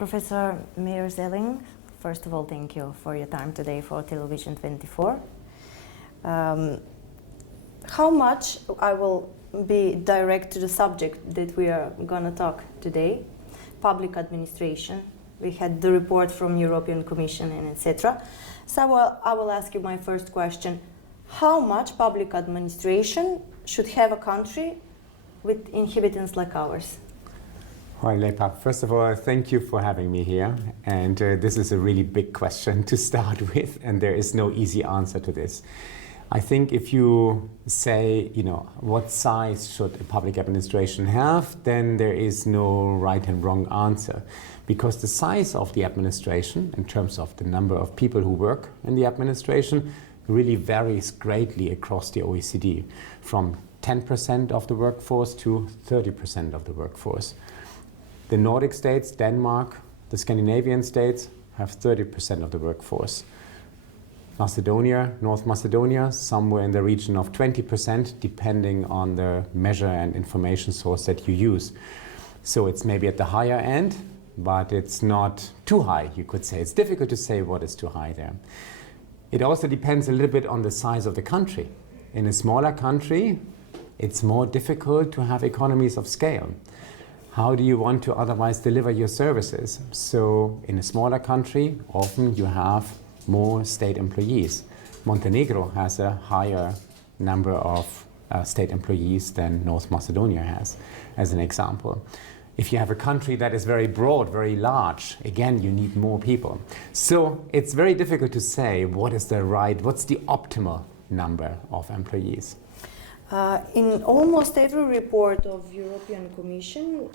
Professor Meјer Залинг, first of all, thank you for your time today for Television 24. How much, I will be direct to the subject that we are going to talk today, public administration. We had the report from European Commission and etc. So I will ask you my first question. How much public administration should have a country with inhabitants like ours? Hi, Lepa. First of all, thank you for having me here. And this is a really big question to start with, and there is no easy answer to this. I think if you say, what size should a public administration have, then there is no right and wrong answer. Because the size of the administration, in terms of the number of people who work in the administration, really varies greatly across the OECD, from 10% of the workforce to 30% of the workforce. The Nordic states, Denmark, the Scandinavian states have 30% of the workforce. Macedonia, North Macedonia, somewhere in the region of 20%, depending on the measure and information source that you use. So it's maybe at the higher end, but it's not too high, you could say. It's difficult to say what is too high there. It also depends a little bit on the size of the country. In a smaller country, it's more difficult to have economies of scale. How do you want to otherwise deliver your services? So in a smaller country, often you have more state employees. Montenegro has a higher number of state employees than North Macedonia has, as an example. If you have a country that is very broad, very large, again, you need more people. So it's very difficult to say what's the optimal number of employees. In almost every report of European Commission,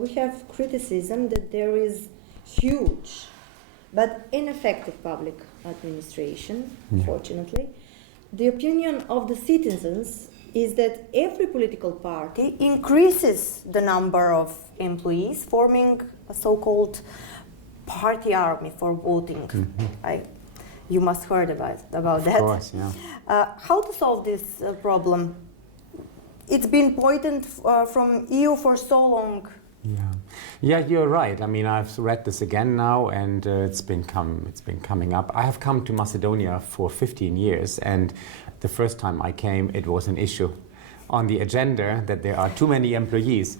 we have criticism that there is huge but ineffective public administration, fortunately. The opinion of the citizens is that every political party increases the number of employees, forming a so-called party army for voting. You must heard about that. Of course, yeah. How to solve this problem? It's been pointed from EU for so long. Yeah, you're right. I mean, I've read this again now, and it's been coming up. I have come to Macedonia for 15 years, and the first time I came, it was an issue on the agenda that there are too many employees.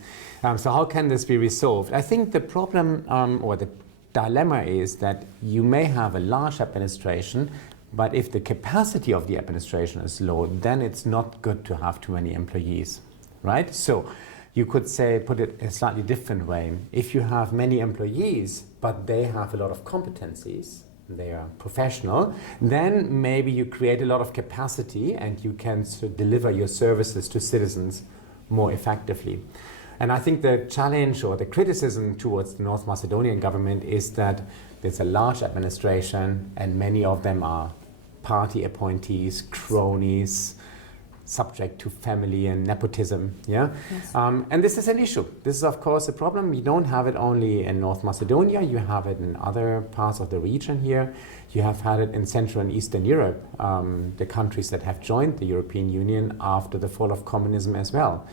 So how can this be resolved? I think the problem or the dilemma is that you may have a large administration, but if the capacity of the administration is low, then it's not good to have too many employees, right? So you could say, put it a slightly different way. If you have many employees, but they have a lot of competencies, they are professional, then maybe you create a lot of capacity and you can deliver your services to citizens more effectively. And I think the challenge or the criticism towards the North Macedonian government is that there's a large administration and many of them are party appointees, cronies, subject to family and nepotism. Yeah? Yes. And this is an issue. This is, of course, a problem. You don't have it only in North Macedonia. You have it in other parts of the region here. You have had it in Central and Eastern Europe, the countries that have joined the European Union after the fall of communism as well.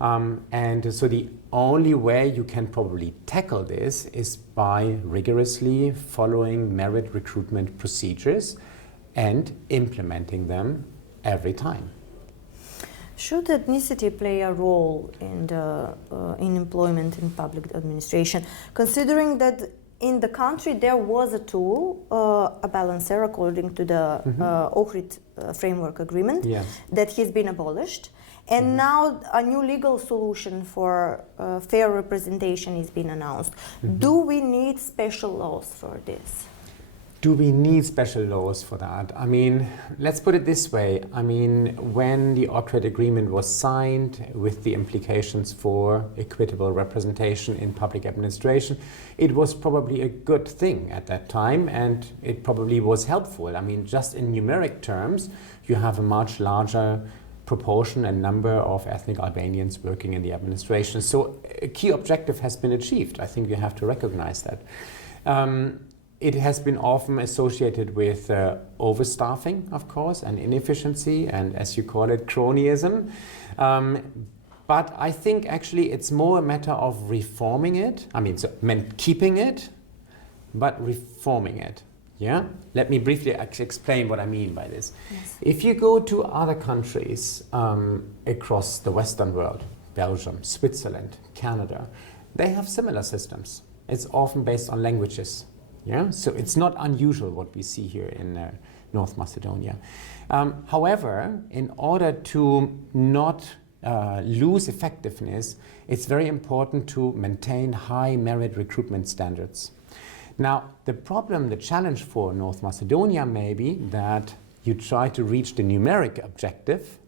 And so the only way you can probably tackle this is by rigorously following merit recruitment procedures and implementing them every time. Should ethnicity play a role in employment in public administration, considering that in the country there was a tool, a balancer according to the Ohrid framework agreement, that has been abolished, and now a new legal solution for fair representation has been announced. Do we need special laws for this? Do we need special laws for that? I mean, let's put it this way. I mean, when the Ohrid Agreement was signed with the implications for equitable representation in public administration, it was probably a good thing at that time, and it probably was helpful. I mean, just in numeric terms, you have a much larger proportion and number of ethnic Albanians working in the administration. So a key objective has been achieved. I think you have to recognize that. It has been often associated with overstaffing, of course, and inefficiency, and as you call it, cronyism. But I think actually it's more a matter of reforming it. I mean, keeping it, but reforming it. Yeah? Let me briefly explain what I mean by this. Yes. If you go to other countries across the Western world, Belgium, Switzerland, Canada, they have similar systems. It's often based on languages. Yeah? So it's not unusual what we see here in North Macedonia. However, in order to not lose effectiveness, it's very important to maintain high merit recruitment standards. Now, the challenge for North Macedonia may be that you try to reach the numeric objective,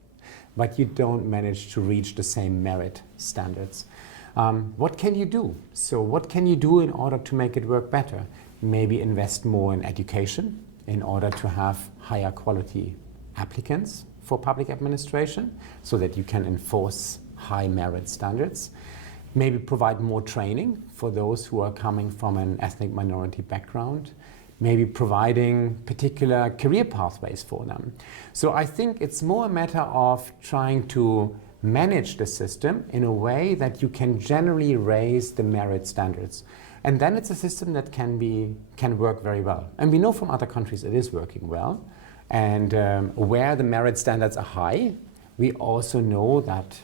but you don't manage to reach the same merit standards. What can you do? So what can you do in order to make it work better? Maybe invest more in education in order to have higher quality applicants for public administration so that you can enforce high merit standards. Maybe provide more training for those who are coming from an ethnic minority background. Maybe providing particular career pathways for them. So I think it's more a matter of trying to manage the system in a way that you can generally raise the merit standards. And then it's a system that can work very well. And we know from other countries it is working well. And where the merit standards are high, we also know that,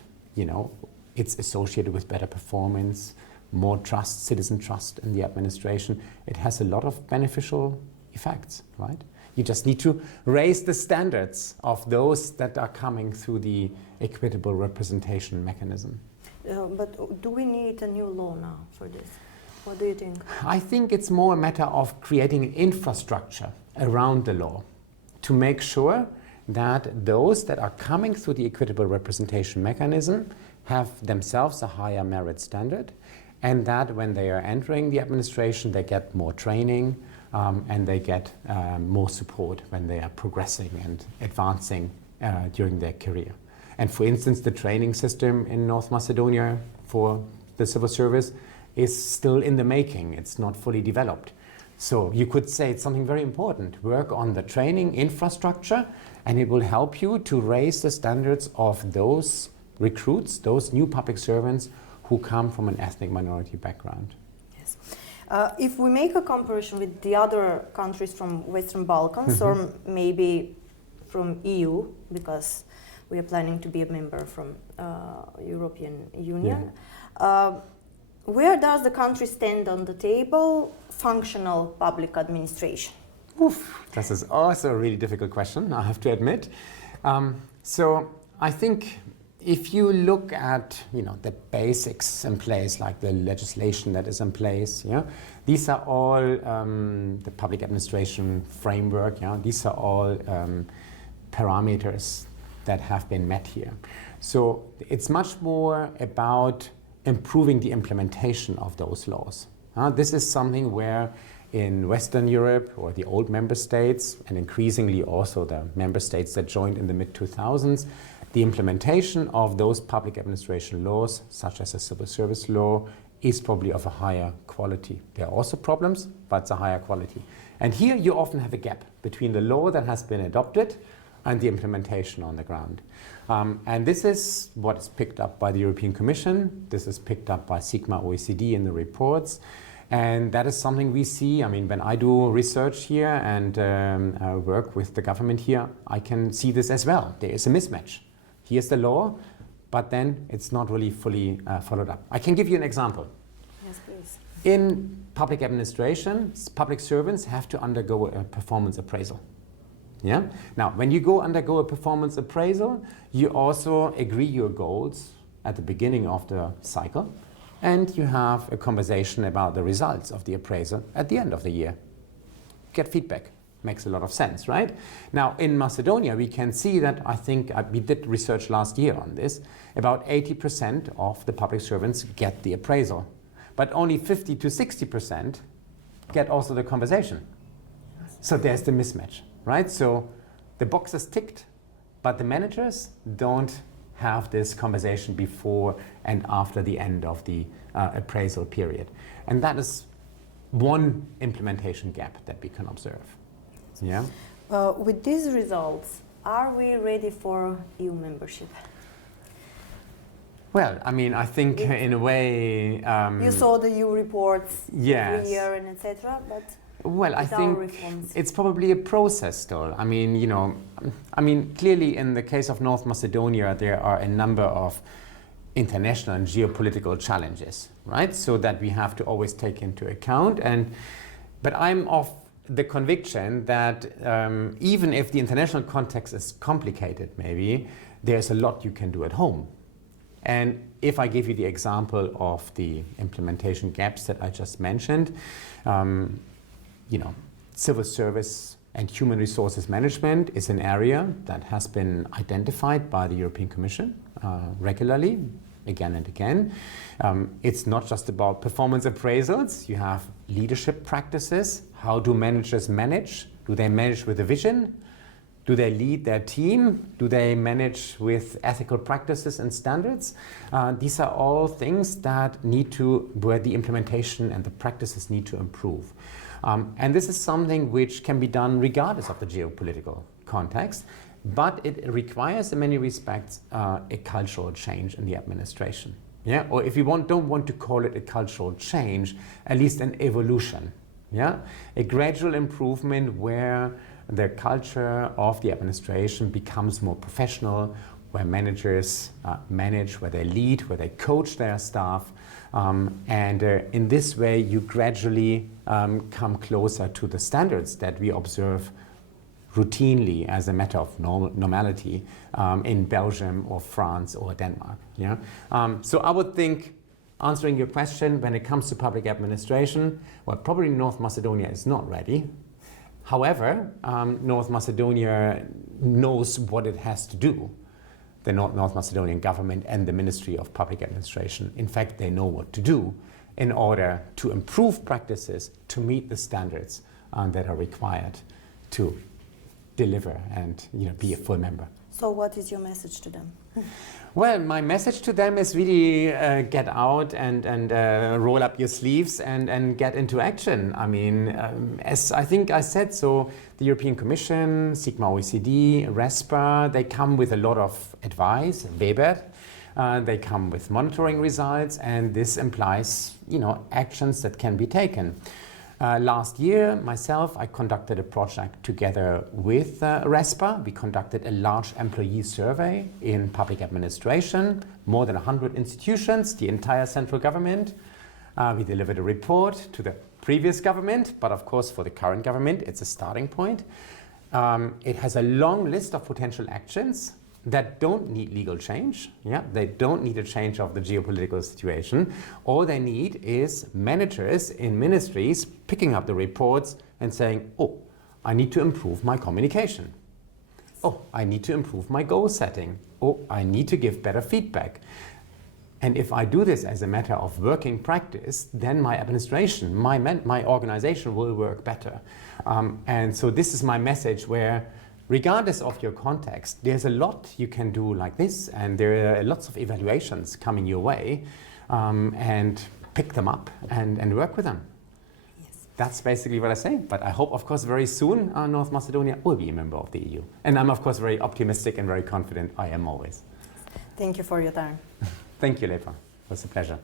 it's associated with better performance, more trust, citizen trust in the administration. It has a lot of beneficial effects, right? You just need to raise the standards of those that are coming through the equitable representation mechanism. But do we need a new law now for this? What do you think? I think it's more a matter of creating an infrastructure around the law to make sure that those that are coming through the equitable representation mechanism have themselves a higher merit standard, and that when they are entering the administration, they get more training and they get more support when they are progressing and advancing during their career. And for instance, the training system in North Macedonia for the civil service is still in the making. It's not fully developed. So you could say it's something very important. Work on the training infrastructure, and it will help you to raise the standards of those recruits, those new public servants who come from an ethnic minority background. Yes. If we make a comparison with the other countries from Western Balkans, or maybe from EU, because we are planning to be a member from European Union, where does the country stand on the table? Functional public administration. Oof, this is also a really difficult question, I have to admit. So I think if you look at the basics in place, like the legislation that is in place, these are all the public administration framework. These are all parameters that have been met here. So it's much more about improving the implementation of those laws. This is something where in Western Europe or the old member states, and increasingly also the member states that joined in the mid-2000s, the implementation of those public administration laws, such as the civil service law, is probably of a higher quality. There are also problems, but it's a higher quality. And here you often have a gap between the law that has been adopted and the implementation on the ground. And this is what is picked up by the European Commission. This is picked up by Sigma OECD in the reports. And that is something we see. I mean, when I do research here and work with the government here, I can see this as well. There is a mismatch. Here's the law, but then it's not really fully followed up. I can give you an example. Yes, please. In public administration, public servants have to undergo a performance appraisal. Yeah. Now, when you undergo a performance appraisal, you also agree your goals at the beginning of the cycle, and you have a conversation about the results of the appraisal at the end of the year. Get feedback. Makes a lot of sense, right? Now, in Macedonia, we can see that, I think we did research last year on this, about 80% of the public servants get the appraisal, but only 50 to 60% get also the conversation. So there's the mismatch, right? So the box is ticked, but the managers don't have this conversation before and after the end of the appraisal period. And that is one implementation gap that we can observe. Yeah. With these results, are we ready for EU membership? Well, I mean, I think in a way... you saw the EU reports yes. every year and etc., but well, I think it's probably a process still. I mean, you know, I mean, clearly in the case of North Macedonia, there are a number of international and geopolitical challenges, right? So that we have to always take into account. But I'm of the conviction that even if the international context is complicated, maybe, there's a lot you can do at home. And if I give you the example of the implementation gaps that I just mentioned, you know, civil service and human resources management is an area that has been identified by the European Commission regularly, again and again. It's not just about performance appraisals. You have leadership practices. How do managers manage? Do they manage with a vision? Do they lead their team? Do they manage with ethical practices and standards? These are all things that need to, where the implementation and the practices need to improve. And this is something which can be done regardless of the geopolitical context, but it requires in many respects a cultural change in the administration. Yeah? Or if you don't want to call it a cultural change, at least an evolution. Yeah? A gradual improvement where the culture of the administration becomes more professional, where managers manage, where they lead, where they coach their staff. In this way, you gradually come closer to the standards that we observe routinely as a matter of normality in Belgium or France or Denmark. Yeah? So I would think, answering your question, when it comes to public administration, well, probably North Macedonia is not ready. However, North Macedonia knows what it has to do. The North Macedonian government and the Ministry of Public Administration, in fact, they know what to do in order to improve practices to meet the standards that are required to deliver and be a full member. So what is your message to them? Well, my message to them is really get out and roll up your sleeves and get into action. I mean, as I think I said, so the European Commission, Sigma OECD, RESPA, they come with a lot of advice, Weber, they come with monitoring results, and this implies, actions that can be taken. Last year, myself, I conducted a project together with RESPA. We conducted a large employee survey in public administration, more than 100 institutions, the entire central government. We delivered a report to the previous government, but of course for the current government, it's a starting point. It has a long list of potential actions that don't need legal change. Yeah, they don't need a change of the geopolitical situation. All they need is managers in ministries picking up the reports and saying, oh, I need to improve my communication. Oh, I need to improve my goal setting. Oh, I need to give better feedback. And if I do this as a matter of working practice, then my administration, my organization will work better. And so this is my message, where regardless of your context, there's a lot you can do like this, and there are lots of evaluations coming your way, and pick them up and work with them. Yes. That's basically what I say. But I hope, of course, very soon North Macedonia will be a member of the EU. And I'm, of course, very optimistic and very confident. I am always. Thank you for your time. Thank you, Lepa. It was a pleasure.